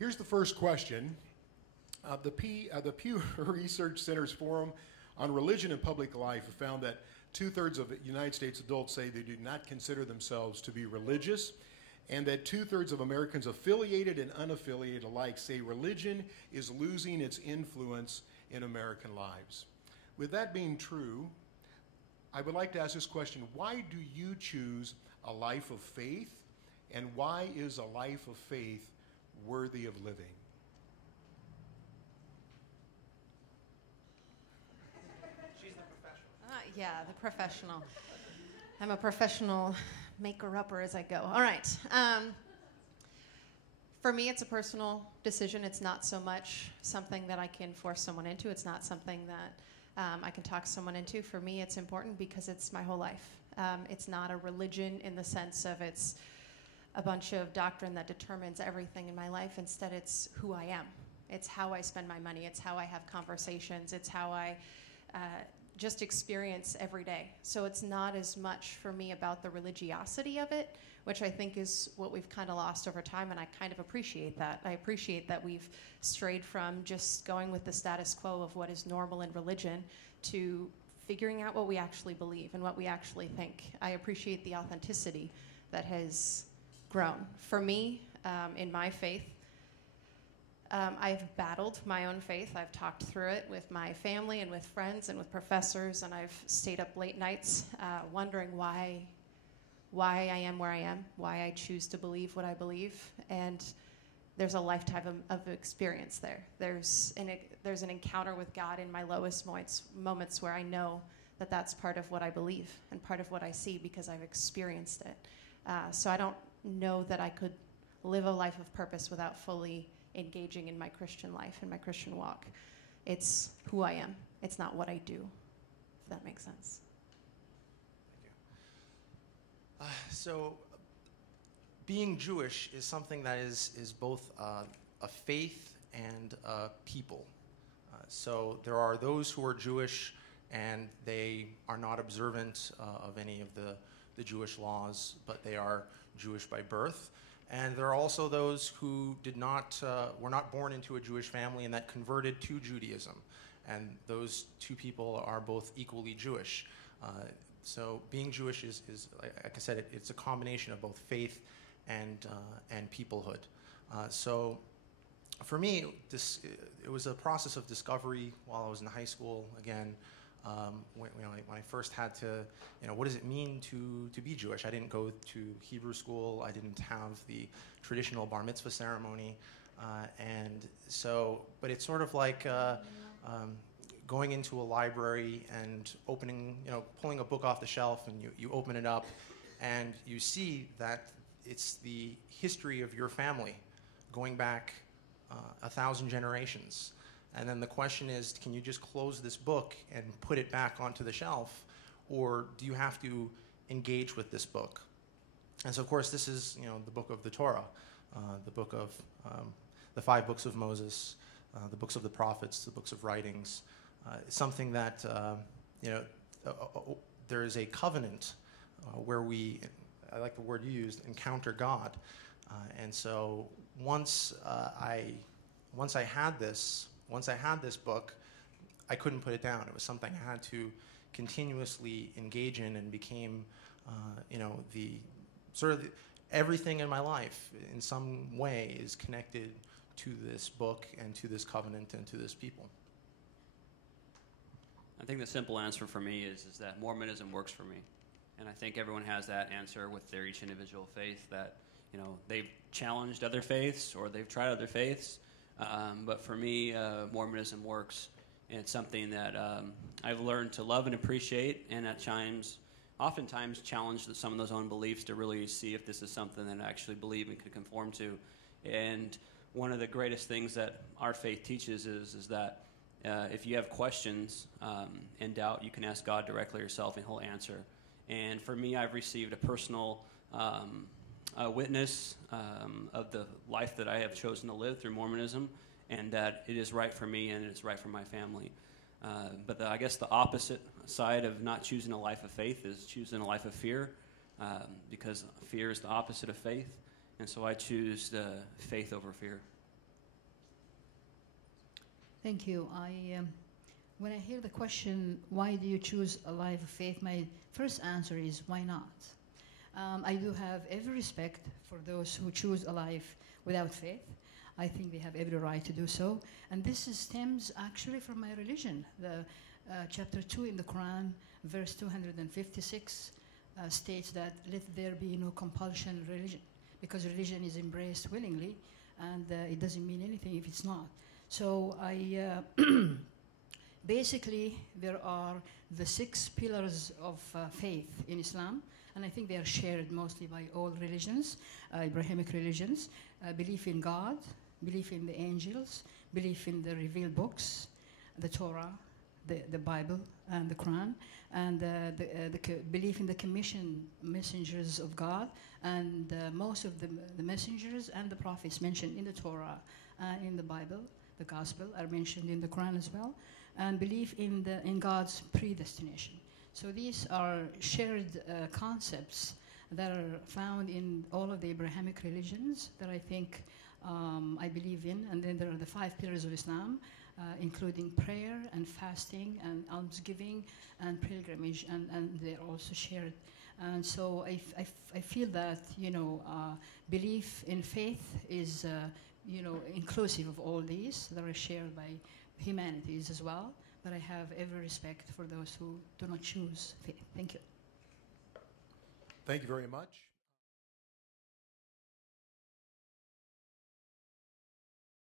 Here's the first question. The Pew Research Center's Forum on Religion and Public Life have found that 2/3 of United States adults say they do not consider themselves to be religious, and that 2/3 of Americans, affiliated and unaffiliated alike, say religion is losing its influence in American lives. With that being true, I would like to ask this question: why do you choose a life of faith, and why is a life of faith worthy of living? She's the professional. Yeah, the professional. I'm a professional maker-upper as I go. All right. For me, it's a personal decision. It's not so much something that I can force someone into. It's not something that I can talk someone into. For me, it's important because it's my whole life. It's not a religion in the sense of it's a bunch of doctrine that determines everything in my life. Instead, it's who I am. It's how I spend my money. It's how I have conversations. It's how I just experience every day. So it's not as much for me about the religiosity of it, which I think is what we've kind of lost over time, and I kind of appreciate that. I appreciate that we've strayed from just going with the status quo of what is normal in religion to figuring out what we actually believe and what we actually think. I appreciate the authenticity that has grown. For me, in my faith, I've battled my own faith. I've talked through it with my family and with friends and with professors, and I've stayed up late nights wondering why I am where I am, why I choose to believe what I believe. And there's a lifetime of experience there. There's an encounter with God in my lowest moments where I know that that's part of what I believe and part of what I see because I've experienced it. So I don't know that I could live a life of purpose without fully engaging in my Christian life and my Christian walk. It's who I am. It's not what I do, if that makes sense. Thank you. So being Jewish is something that is both a faith and a people. So there are those who are Jewish and they are not observant of any of the Jewish laws, but they are Jewish by birth. And there are also those who were not born into a Jewish family and that converted to Judaism. And those two people are both equally Jewish. So being Jewish is like I said, it's a combination of both faith and people's. So for me, it was a process of discovery while I was in high school. Again, when I first had to, what does it mean to be Jewish? I didn't go to Hebrew school. I didn't have the traditional bar mitzvah ceremony. And so, but it's sort of like going into a library and opening, pulling a book off the shelf, and you open it up and you see that it's the history of your family going back 1,000 generations. And then the question is, can you just close this book and put it back onto the shelf, or do you have to engage with this book? And so, of course, this is the book of the Torah, the book of the 5 books of Moses, the books of the prophets, the books of writings. It's something that there is a covenant where we, I like the word you used, encounter God. And so once I had this book, I couldn't put it down. It was something I had to continuously engage in, and became, everything in my life in some way is connected to this book and to this covenant and to this people. I think the simple answer for me is that Mormonism works for me. And I think everyone has that answer with their each individual faith, that they've challenged other faiths or they've tried other faiths. But for me, Mormonism works, and it's something that I've learned to love and appreciate, and at times, oftentimes challenge some of those own beliefs to really see if this is something that I actually believe and could conform to. And one of the greatest things that our faith teaches is that if you have questions and doubt, you can ask God directly yourself, and He'll answer. And for me, I've received a personal witness of the life that I have chosen to live through Mormonism, and that it is right for me and it's right for my family. But I guess the opposite side of not choosing a life of faith is choosing a life of fear, because fear is the opposite of faith, and so I choose faith over fear. Thank you. When I hear the question, why do you choose a life of faith, my first answer is, why not? I do have every respect for those who choose a life without faith. I think they have every right to do so. And this stems actually from my religion. The chapter 2 in the Quran, verse 256, states that let there be no compulsion in religion, because religion is embraced willingly, and it doesn't mean anything if it's not. So basically, there are the 6 pillars of faith in Islam, and I think they are shared mostly by all religions, Abrahamic religions. Belief in God, belief in the angels, belief in the revealed books, the Torah, the Bible, and the Quran, and belief in the commissioned messengers of God, and most of the messengers and the prophets mentioned in the Torah and in the Bible, the Gospel, are mentioned in the Quran as well, and belief in God's predestination. So these are shared concepts that are found in all of the Abrahamic religions that I think I believe in. And then there are the 5 pillars of Islam, including prayer and fasting and almsgiving and pilgrimage, and they're also shared. And so I feel that, belief in faith is, inclusive of all these that are shared by humanities as well. But I have every respect for those who do not choose faith. Thank you. Thank you very much.